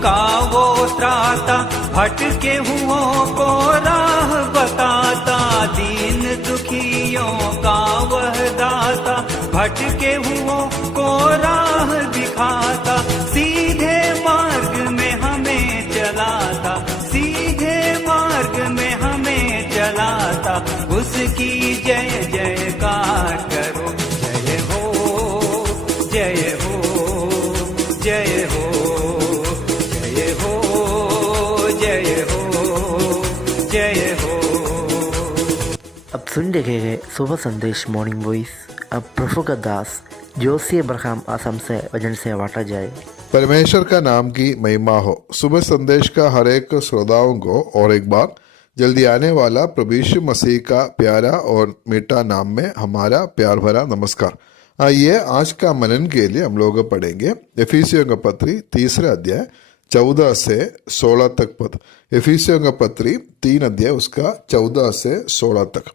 का वो त्राता, भटके हुओं को राह बताता, दीन दुखियों का वह दाता, भटके हुओं को राह दिखाता, सीधे मार्ग में हमें चलाता, सीधे मार्ग में हमें चलाता, उसकी जय जयकार करो। जय हो जय हो जय हो जय हो जय हो जय हो। अब सुन देखेंगे सुबह संदेश मॉर्निंग वॉइस। अब प्रफुल्ल दास जोशी अब्राहम असम से वजन से बांटा जाए। परमेश्वर का नाम की महिमा हो। सुबह संदेश का हर एक श्रोताओं को और एक बार जल्दी आने वाला प्रभु यीशु मसीह का प्यारा और मीठा नाम में हमारा प्यार भरा नमस्कार। आइए आज का मनन के लिए हम लोग पढ़ेंगे एफिसियों का पत्री 3 अध्याय 14 से 16 तक पद। एफिसियों का पत्री 3 अध्याय उसका 14 से 16 तक।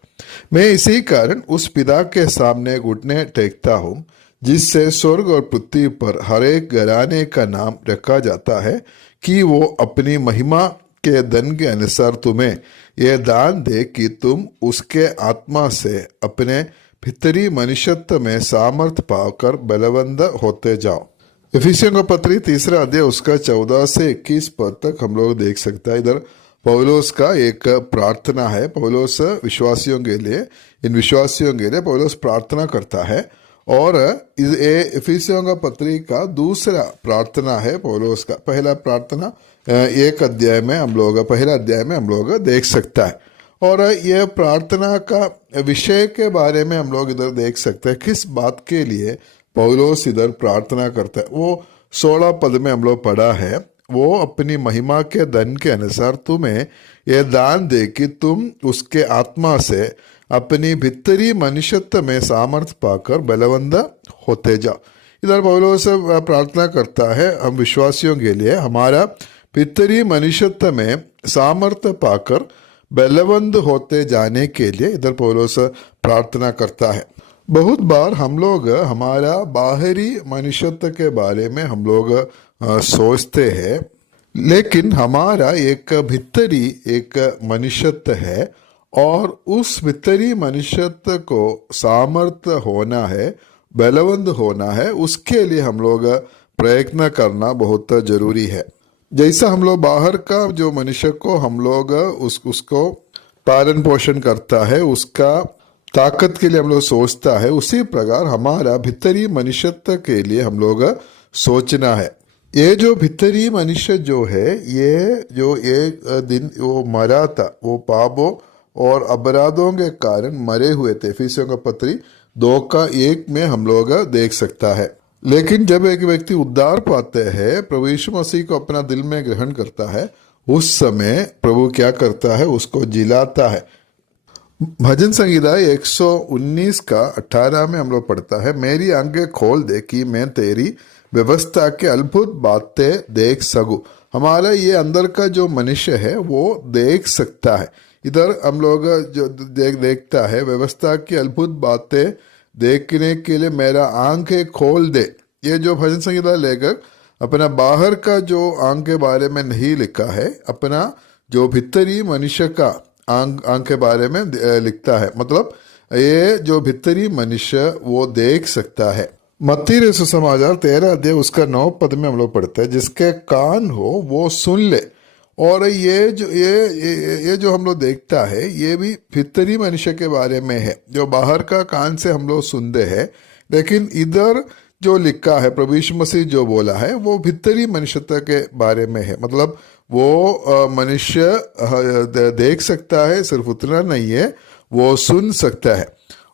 मैं इसी कारण उस पिता के सामने घुटने टेकता हूँ जिससे स्वर्ग और पृथ्वी पर हर एक घराने का नाम रखा जाता है, कि वो अपनी महिमा के धन के अनुसार तुम्हें यह दान दे कि तुम उसके आत्मा से अपने भीतरी मनुष्यत्व में सामर्थ पाकर बलवंत होते जाओ। एफिसियों का पत्री 3 अध्याय उसका 14 से 21 पद तक हम लोग देख सकता है। इधर पौलुस का एक प्रार्थना है। पौलुस विश्वासियों के लिए, इन विश्वासियों के लिए पौलुस प्रार्थना करता है, और एफिसियों का पत्री का दूसरा प्रार्थना है पौलुस का। पहला प्रार्थना पहला अध्याय में हम लोग देख सकता है, और यह प्रार्थना का विषय के बारे में हम लोग इधर देख सकते हैं किस बात के लिए पौलुस इधर प्रार्थना करता है। वो 16 पद में हम लोग पढ़ा है, वो अपनी महिमा के धन के अनुसार तुम्हें यह दान दे कि तुम उसके आत्मा से अपनी भीतरी मनुष्यत्व में सामर्थ पाकर बलवंत होते जाओ। इधर पौलुस प्रार्थना करता है हम विश्वासियों के लिए हमारा भीतरी मनुष्यत्व में सामर्थ्य पाकर बलवंत होते जाने के लिए इधर पौलुस प्रार्थना करता है। बहुत बार हम लोग हमारा बाहरी मनुष्यत्व के बारे में हम लोग सोचते हैं, लेकिन हमारा एक भीतरी एक मनुष्यत्व है, और उस भीतरी मनुष्यत्व को सामर्थ्य होना है, बलवंत होना है, उसके लिए हम लोग प्रयत्न करना बहुत जरूरी है। जैसा हम लोग बाहर का जो मनुष्य को हम लोग उसको पालन पोषण करता है, उसका ताकत के लिए हम लोग सोचता है, उसी प्रकार हमारा भीतरी मनुष्यत्व के लिए हम लोग सोचना है। ये जो भीतरी मनुष्य जो है, ये जो एक दिन वो मरा था, वो पापों और अपराधों के कारण मरे हुए थे। एफिसियों का पत्री 2:1 में हम लोग देख सकता है। लेकिन जब एक व्यक्ति उद्धार पाते हैं, प्रभु यीशु मसीह को अपना दिल में ग्रहण करता है, उस समय प्रभु क्या करता है, उसको जिलाता है। भजन संहिता 119 का 18 में हम लोग पढ़ता है, मेरी आंखें खोल दे कि मैं तेरी व्यवस्था के अद्भुत बातें देख सकूं। हमारा ये अंदर का जो मनुष्य है वो देख सकता है। इधर हम लोग जो देखता है, व्यवस्था की अद्भुत बातें देखने के लिए मेरा आंखें खोल दे। ये जो भजन संहिता लेखक अपना बाहर का जो आंख के बारे में नहीं लिखा है, अपना जो भीतरी मनुष्य का आंख के बारे में लिखता है। मतलब ये जो भीतरी मनुष्य वो देख सकता है। मत्ती रचित सुसमाचार 13 अध्याय उसका 9 पद में हम लोग पढ़ते हैं, जिसके कान हो वो सुन ले। और ये जो हम लोग देखता है, ये भी भीतरी मनुष्य के बारे में है, जो बाहर का कान से हम लोग सुनते हैं। लेकिन इधर जो लिखा है, प्रभु यीशु मसीह जो बोला है, वो भीतरी मनुष्यता के बारे में है। मतलब वो मनुष्य देख सकता है, सिर्फ उतना नहीं है, वो सुन सकता है।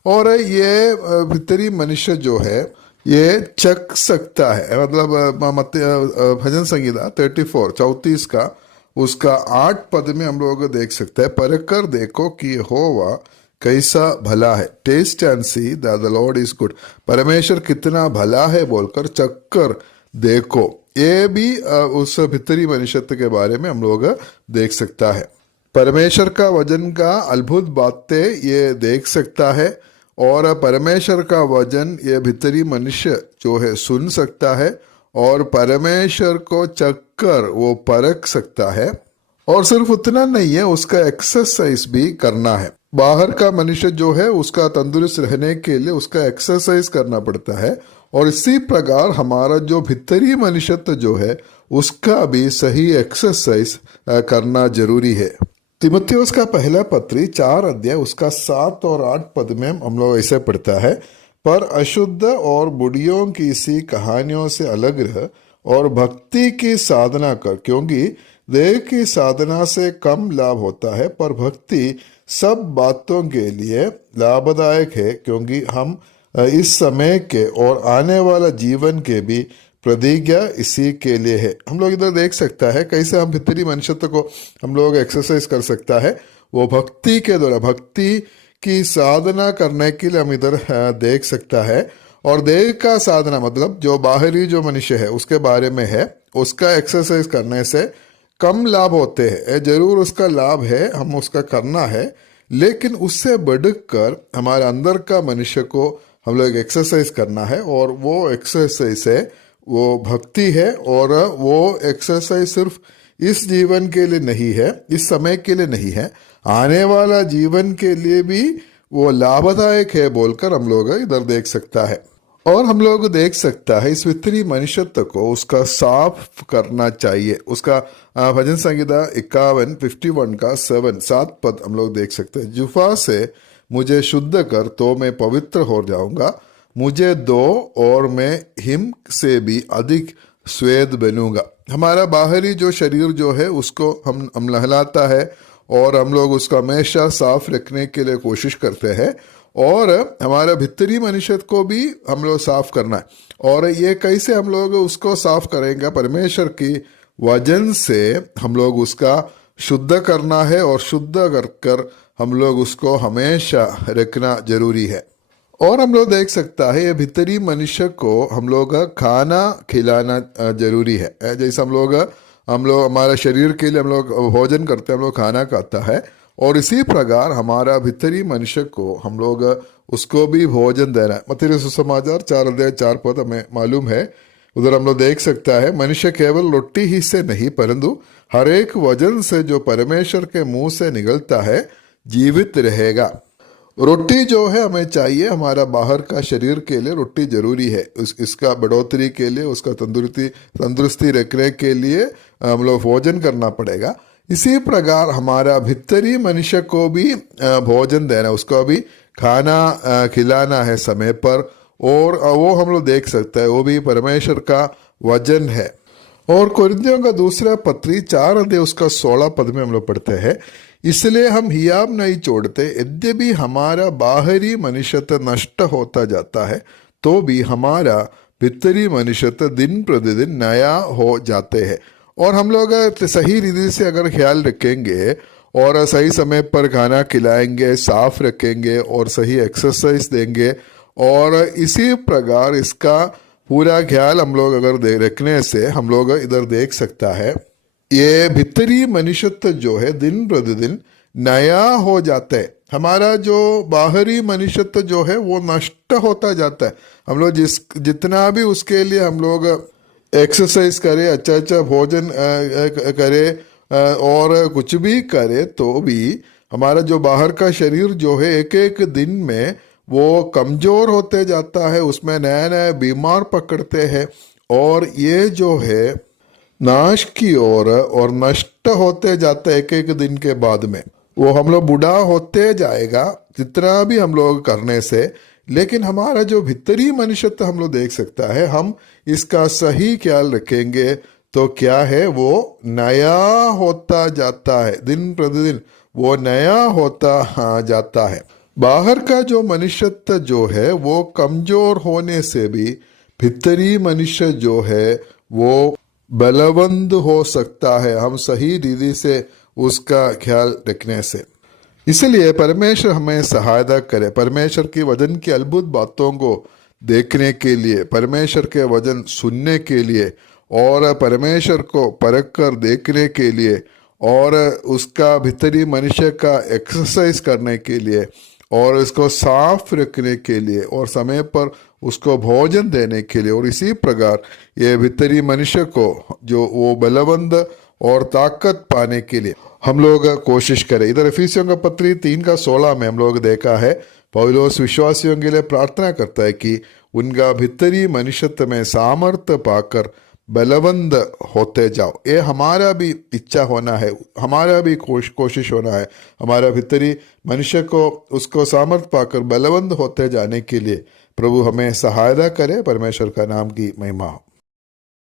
और ये भीतरी मनुष्य जो है ये चख सकता है। मतलब भजन संहिता 34 का उसका 8 पद में हम लोग देख सकते हैं, परख कर देखो कि यहोवा कैसा भला है, taste and see that the Lord is good. परमेश्वर कितना भला है बोलकर चक्कर देखो। ये भी उस भीतरी मनुष्यत्व के बारे में हम लोग देख सकता है। परमेश्वर का वचन का अद्भुत बातें ये देख सकता है, और परमेश्वर का वचन ये भीतरी मनुष्य जो है सुन सकता है, और परमेश्वर को चक्कर वो परख सकता है। और सिर्फ उतना नहीं है, उसका एक्सरसाइज भी करना है। बाहर का मनुष्य जो है उसका तंदुरुस्त रहने के लिए उसका एक्सरसाइज करना पड़ता है, और इसी प्रकार हमारा जो भीतरी मनुष्यत्व जो है उसका भी सही एक्सरसाइज करना जरूरी है। तिमुथियुस का पहला पत्री 4 अध्याय उसका 7 और 8 पद में हम लोग ऐसे पढ़ता है, पर अशुद्ध और बुढ़ियों की सी कहानियों से अलग रह और भक्ति की साधना कर, क्योंकि देह की साधना से कम लाभ होता है, पर भक्ति सब बातों के लिए लाभदायक है, क्योंकि हम इस समय के और आने वाला जीवन के भी प्रतिज्ञा इसी के लिए है। हम लोग इधर देख सकता है कैसे हम भीतरी मनुष्यत्व को हम लोग एक्सरसाइज कर सकता है, वो भक्ति के द्वारा। भक्ति की साधना करने के लिए हम इधर देख सकता है। और देह का साधना मतलब जो बाहरी जो मनुष्य है उसके बारे में है, उसका एक्सरसाइज करने से कम लाभ होते हैं। जरूर उसका लाभ है, हम उसका करना है, लेकिन उससे बढ़कर हमारे अंदर का मनुष्य को हम लोग एक्सरसाइज करना है। और वो एक्सरसाइज है, वो भक्ति है। और वो एक्सरसाइज सिर्फ इस जीवन के लिए नहीं है, इस समय के लिए नहीं है, आने वाला जीवन के लिए भी वो लाभदायक है बोलकर हम लोग इधर देख सकता है। और हम लोग देख सकता है इस भीतरी मनुष्यत्व को उसका साफ करना चाहिए। उसका भजन संहिता 51 का 7 पद हम लोग देख सकते हैं। जुफा से मुझे शुद्ध कर तो मैं पवित्र हो जाऊंगा, मुझे दो और मैं हिम से भी अधिक श्वेत बनूंगा। हमारा बाहरी जो शरीर जो है उसको हम नहलाता है और हम लोग उसको हमेशा साफ रखने के लिए कोशिश करते हैं, और हमारा भीतरी मनुष्य को भी हम लोग साफ करना है। और ये कैसे हम लोग उसको साफ करेंगे? परमेश्वर की वचन से हम लोग उसका शुद्ध करना है, और शुद्ध कर हम लोग उसको हमेशा रखना जरूरी है। और हम लोग देख सकता है ये भीतरी मनुष्य को हम लोग खाना खिलाना जरूरी है। जैसे हम लोग हमारा शरीर के लिए हम लोग भोजन करते हैं, हम लोग खाना खाता है, और इसी प्रकार हमारा भीतरी मनुष्य को हम लोग उसको भी भोजन देना है। मत्ती सुसमाचार 4 अध्याय 4 पद हमें मालूम है, उधर हम लोग देख सकता है, मनुष्य केवल रोटी ही से नहीं परंतु हर एक वचन से जो परमेश्वर के मुंह से निकलता है जीवित रहेगा। रोटी जो है हमें चाहिए, हमारा बाहर का शरीर के लिए रोटी जरूरी है, इसका बढ़ोतरी के लिए, उसका तंदुरुस्ती रखने के लिए हम लोग भोजन करना पड़ेगा। इसी प्रकार हमारा भीतरी मनुष्य को भी भोजन देना, उसको भी खाना खिलाना है समय पर, और वो हम लोग देख सकते हैं वो भी परमेश्वर का वचन है। और कोरिन्थियों का दूसरा पत्री 4 अध्याय उसका 16 पद में हम लोग पढ़ते हैं, इसलिए हम हियाब नहीं छोड़ते, यद्यपि हमारा बाहरी मनुष्यत्व नष्ट होता जाता है तो भी हमारा भीतरी मनुष्यत्व दिन प्रतिदिन नया हो जाते हैं। और हम लोग सही रीति से अगर ख्याल रखेंगे और सही समय पर खाना खिलाएंगे, साफ रखेंगे और सही एक्सरसाइज देंगे, और इसी प्रकार इसका पूरा ख्याल हम लोग अगर रखने से हम लोग इधर देख सकता है ये भीतरी मनुष्यत्व जो है दिन प्रतिदिन नया हो जाता है। हमारा जो बाहरी मनुष्यत्व जो है वो नष्ट होता जाता है। हम लोग जितना भी उसके लिए हम लोग एक्सरसाइज करे, अच्छा भोजन करे और कुछ भी करे, तो भी हमारा जो बाहर का शरीर जो है एक एक दिन में वो कमजोर होते जाता है, उसमें नए नए बीमार पकड़ते हैं, और ये जो है नाश की ओर और नष्ट होते जाता है एक एक दिन के बाद में। वो हम लोग बूढ़ा होते जाएगा जितना भी हम लोग करने से, लेकिन हमारा जो भीतरी मनुष्यत्व हम लोग देख सकता है, हम इसका सही ख्याल रखेंगे तो क्या है वो नया होता जाता है, दिन प्रतिदिन वो नया होता जाता है। बाहर का जो मनुष्यत्व जो है वो कमजोर होने से भी भीतरी मनुष्य जो है वो बलवंत हो सकता है, हम सही रीति से उसका ख्याल रखने से। इसलिए परमेश्वर हमें सहायता करे, परमेश्वर की वचन की अद्भुत बातों को देखने के लिए, परमेश्वर के वचन सुनने के लिए, और परमेश्वर को परख कर देखने के लिए, और उसका भीतरी मनुष्य का एक्सरसाइज करने के लिए, और इसको साफ रखने के लिए और समय पर उसको भोजन देने के लिए, और इसी प्रकार ये भीतरी मनुष्य को जो वो बलवंत और ताकत पाने के लिए हम लोग कोशिश करें। इधर इफिसियों का पत्री 3:16 में हम लोग देखा है पौलुस विश्वासियों के लिए प्रार्थना करता है कि उनका भीतरी मनुष्यत्व में सामर्थ्य पाकर बलवंत होते जाओ। ये हमारा भी इच्छा होना है, हमारा भी कोशिश होना है, हमारा भीतरी मनुष्य को उसको सामर्थ्य पाकर बलवंत होते जाने के लिए प्रभु हमें सहायता करे। परमेश्वर का नाम की महिमा हो।